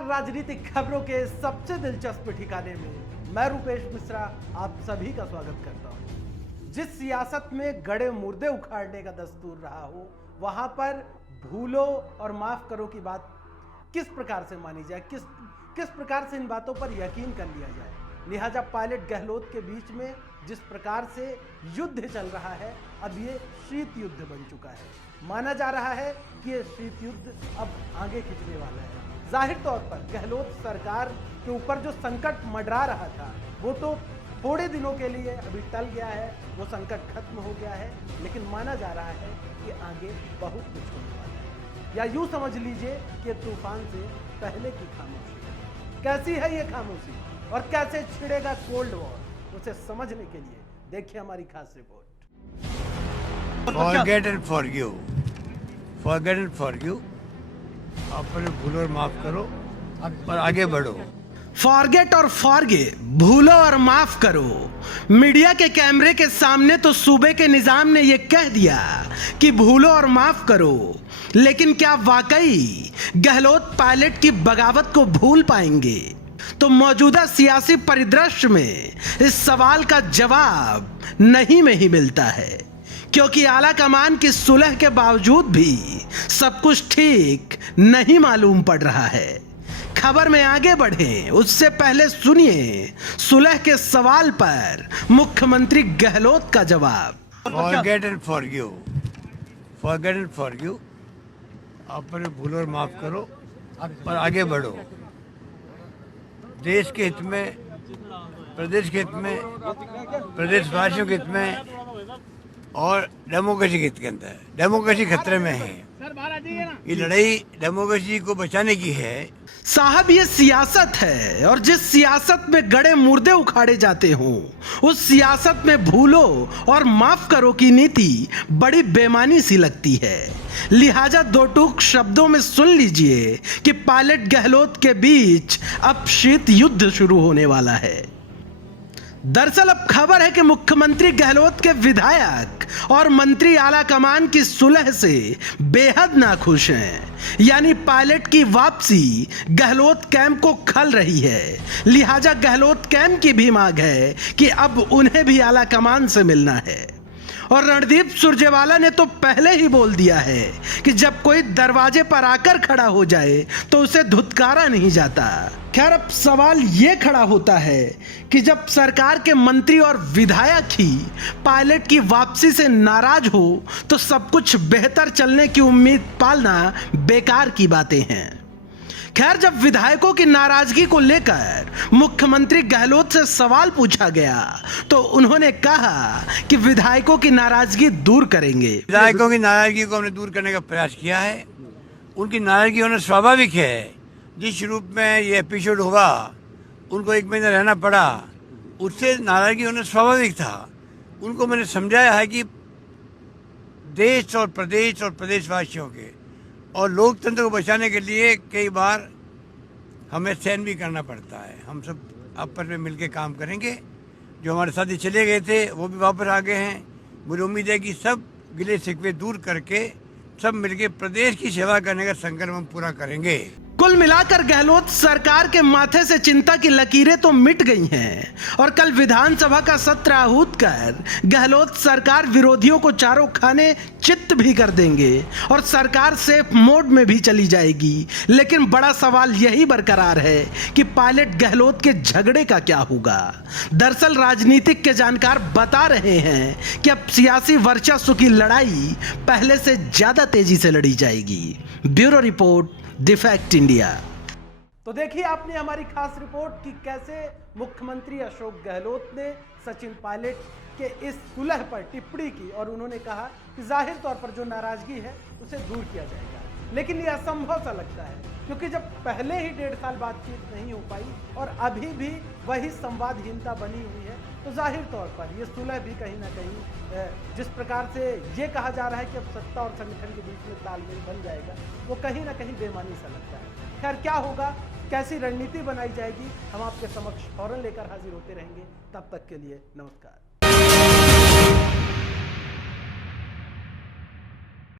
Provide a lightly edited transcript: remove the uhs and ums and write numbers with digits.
नमस्कार। राजनीतिक खबरों के सबसे दिलचस्प ठिकाने में मैं रूपेश मिश्रा आप सभी का स्वागत करता हूं। जिस सियासत में गड़े मुर्दे उखाड़ने का दस्तूर रहा हो, वहां पर भूलो और माफ करो की बात किस प्रकार से मानी जाए, किस प्रकार से इन बातों पर यकीन कर लिया जाए। लिहाजा पायलट गहलोत के बीच में जिस प्रकार से युद्ध चल रहा है, अब ये शीत युद्ध बन चुका है। माना जा रहा है कि ये शीत युद्ध अब आगे खिंचने वाला है। जाहिर तौर पर गहलोत सरकार के ऊपर जो संकट मंडरा रहा था, वो तो थोड़े दिनों के लिए अभी टल गया है, वो संकट खत्म हो गया है। लेकिन माना जा रहा है कि आगे बहुत कुछ होने वाला है, या यूं समझ लीजिए कि तूफान से पहले की खामोशी। कैसी है ये खामोशी और कैसे छिड़ेगा कोल्ड वॉर, उसे समझने के लिए देखिए हमारी खास report. Forget and forgive. Forget and forgive. अपने भूलो और माफ करो और आगे बढ़ो। फॉरगेट और फॉरगे, भूलो और माफ करो। मीडिया के कैमरे के सामने तो सूबे के निजाम ने यह कह दिया कि भूलो और माफ करो, लेकिन क्या वाकई गहलोत पायलट की बगावत को भूल पाएंगे? तो मौजूदा सियासी परिदृश्य में इस सवाल का जवाब नहीं में ही मिलता है, क्योंकि आला कमान की सुलह के बावजूद भी सब कुछ ठीक नहीं मालूम पड़ रहा है। खबर में आगे बढ़ें उससे पहले सुनिए सुलह के सवाल पर मुख्यमंत्री गहलोत का जवाब। Forget and forgive. Forget and forgive. अपने भूलो और माफ करो और आगे बढ़ो। देश के हित में, प्रदेश के हित में, प्रदेशवासियों के हित में और डेमोक्रेसी के हित के अंदर। डेमोक्रेसी खतरे में है। ये लड़ाई डेमोक्रेसी को बचाने की है। साहब, ये सियासत है, और जिस सियासत में गड़े मुर्दे उखाड़े जाते हों, उस सियासत में भूलो और माफ करो की नीति बड़ी बेमानी सी लगती है। लिहाजा दो टूक शब्दों में सुन लीजिए कि पायलट गहलोत के बीच अब शीत युद्ध शुरू होने वाला है। दरअसल अब खबर है कि मुख्यमंत्री गहलोत के विधायक और मंत्री आला कमान की सुलह से बेहद नाखुश हैं। यानी पायलट की वापसी गहलोत कैंप को खल रही है। लिहाजा गहलोत कैंप की भी मांग है कि अब उन्हें भी आला कमान से मिलना है। और रणदीप सुरजेवाला ने तो पहले ही बोल दिया है कि जब कोई दरवाजे पर आकर खड़ा हो जाए तो उसे धुतकारा नहीं जाता। खैर, अब सवाल ये खड़ा होता है कि जब सरकार के मंत्री और विधायक ही पायलट की वापसी से नाराज हो, तो सब कुछ बेहतर चलने की उम्मीद पालना बेकार की बातें हैं। खैर, जब विधायकों की नाराजगी को लेकर मुख्यमंत्री गहलोत से सवाल पूछा गया, तो उन्होंने कहा कि विधायकों की नाराजगी दूर करेंगे। विधायकों की नाराजगी को हमने दूर करने का प्रयास किया है। उनकी नाराजगी होना स्वाभाविक है। जिस रूप में ये एपिसोड हुआ, उनको एक महीना रहना पड़ा, उससे नाराजगी होना स्वाभाविक था। उनको मैंने समझाया है कि देश और प्रदेशवासियों के और लोकतंत्र को बचाने के लिए कई बार हमें सहन भी करना पड़ता है। हम सब आपस में मिलकर काम करेंगे। जो हमारे साथी चले गए थे वो भी वापस आ गए हैं। मुझे उम्मीद है कि सब गिले शिकवे दूर करके सब मिलकर प्रदेश की सेवा करने का संकल्प हम पूरा करेंगे। कुल मिलाकर गहलोत सरकार के माथे से चिंता की लकीरें तो मिट गई हैं, और कल विधानसभा का सत्र आहूत कर गहलोत सरकार विरोधियों को चारों खाने चित्त भी कर देंगे और सरकार सेफ मोड में भी चली जाएगी। लेकिन बड़ा सवाल यही बरकरार है कि पायलट गहलोत के झगड़े का क्या होगा। दरअसल राजनीतिक के जानकार बता रहे हैं कि अब सियासी वर्चस्व की लड़ाई पहले से ज्यादा तेजी से लड़ी जाएगी। Bureau report, the fact India. तो देखिए आपने हमारी खास रिपोर्ट कि कैसे मुख्यमंत्री अशोक गहलोत ने सचिन पायलट के इस सुलह पर टिप्पणी की, और उन्होंने कहा कि जाहिर तौर पर जो नाराजगी है उसे दूर किया जाएगा। लेकिन यह असंभव सा लगता है, क्योंकि जब पहले ही 1.5 साल बातचीत नहीं हो पाई और अभी भी वही संवादहीनता बनी हुई है, तो जाहिर तौर पर यह सुलह भी कहीं ना कहीं जिस प्रकार से ये कहा जा रहा है कि अब सत्ता और संगठन के बीच में तालमेल बन जाएगा, वो कहीं ना कहीं बेमानी सा लगता है। खैर, क्या होगा, कैसी रणनीति बनाई जाएगी, हम आपके समक्ष फौरन लेकर हाजिर होते रहेंगे। तब तक के लिए नमस्कार।